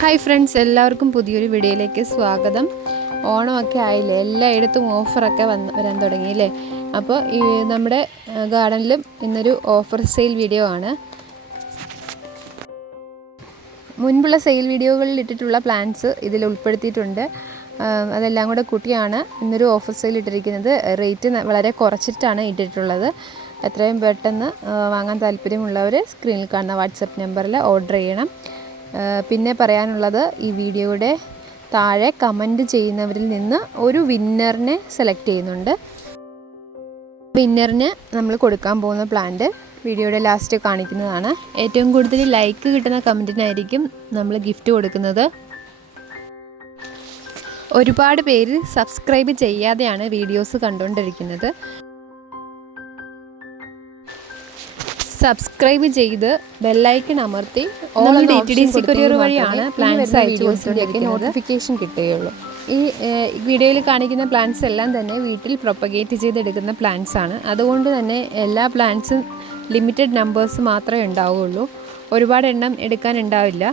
Hi friends, എല്ലാവർക്കും പുതിയൊരു വീഡിയോയിലേക്ക് സ്വാഗതം. ഓണമൊക്കെ ആയില്ലേ, എല്ലായിടത്തും ഓഫറൊക്കെ വരാൻ തുടങ്ങിയില്ലേ. അപ്പോൾ നമ്മുടെ ഗാർഡനിലും ഇന്നൊരു ഓഫർ സെയിൽ വീഡിയോ ആണ്. മുൻപുള്ള സെയിൽ വീഡിയോകളിൽ ഇട്ടിട്ടുള്ള പ്ലാന്റ്സ് ഇതിൽ ഉൾപ്പെടുത്തിയിട്ടുണ്ട്. അതെല്ലാം കൂടെ കൂട്ടിയാണ് ഇന്നൊരു ഓഫർ സെയിൽ ഇട്ടിരിക്കുന്നത്. റേറ്റ് വളരെ കുറച്ചിട്ടാണ് ഇട്ടിട്ടുള്ളത്. എത്രയും പെട്ടെന്ന് വാങ്ങാൻ താല്പര്യമുള്ളവർ സ്ക്രീനിൽ കാണുന്ന വാട്സപ്പ് നമ്പറിൽ ഓർഡർ ചെയ്യണം. പിന്നെ പറയാനുള്ളത്, ഈ വീഡിയോയുടെ താഴെ കമൻറ്റ് ചെയ്യുന്നവരിൽ നിന്ന് ഒരു വിന്നറിനെ സെലക്ട് ചെയ്യുന്നുണ്ട്. വിന്നറിന് നമ്മൾ കൊടുക്കാൻ പോകുന്ന പ്ലാന്റ് വീഡിയോയുടെ ലാസ്റ്റ് കാണിക്കുന്നതാണ്. ഏറ്റവും കൂടുതൽ ലൈക്ക് കിട്ടുന്ന കമൻറ്റിനായിരിക്കും നമ്മൾ ഗിഫ്റ്റ് കൊടുക്കുന്നത്. ഒരുപാട് പേര് സബ്സ്ക്രൈബ് ചെയ്യാതെയാണ് വീഡിയോസ് കണ്ടുകൊണ്ടിരിക്കുന്നത്. സബ്സ്ക്രൈബ് ചെയ്ത് ബെല്ലൈക്കൺ അമർത്തി DTDC കൊറിയർ വഴിയാണ് പ്ലാന്റ്സ് അയച്ചുകൊണ്ടിരിക്കുന്നത്. നോട്ടിഫിക്കേഷൻ കിട്ടുകയുള്ളൂ. ഈ വീഡിയോയിൽ കാണിക്കുന്ന പ്ലാന്റ്സ് എല്ലാം തന്നെ വീട്ടിൽ പ്രൊപ്പഗേറ്റ് ചെയ്തെടുക്കുന്ന പ്ലാന്റ്സ് ആണ്. അതുകൊണ്ട് തന്നെ എല്ലാ പ്ലാന്റ്സും ലിമിറ്റഡ് നമ്പേഴ്സ് മാത്രമേ ഉണ്ടാവുകയുള്ളൂ. ഒരുപാട് എണ്ണം എടുക്കാനുണ്ടാവില്ല.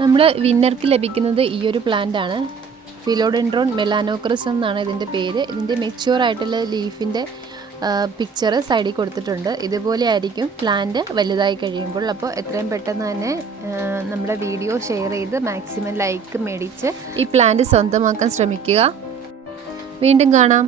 നമ്മൾ വിന്നർക്ക് ലഭിക്കുന്നത് ഈ ഒരു പ്ലാന്റ് ആണ്. ഫിലോഡെൻഡ്രോൺ മെലാനോക്രിസം എന്നാണ് ഇതിൻ്റെ പേര്. ഇതിൻ്റെ മെച്യൂർ ആയിട്ടുള്ള ലീഫിൻ്റെ പിക്ചർ സൈഡിൽ കൊടുത്തിട്ടുണ്ട്. ഇതുപോലെ ആയിരിക്കും പ്ലാന്റ് വലുതായി കഴിയുമ്പോൾ. അപ്പോൾ എത്രയും പെട്ടെന്ന് തന്നെ നമ്മുടെ വീഡിയോ ഷെയർ ചെയ്ത് മാക്സിമം ലൈക്ക് മേടിച്ച് ഈ പ്ലാന്റ് സ്വന്തമാക്കാൻ ശ്രമിക്കുക. വീണ്ടും കാണാം.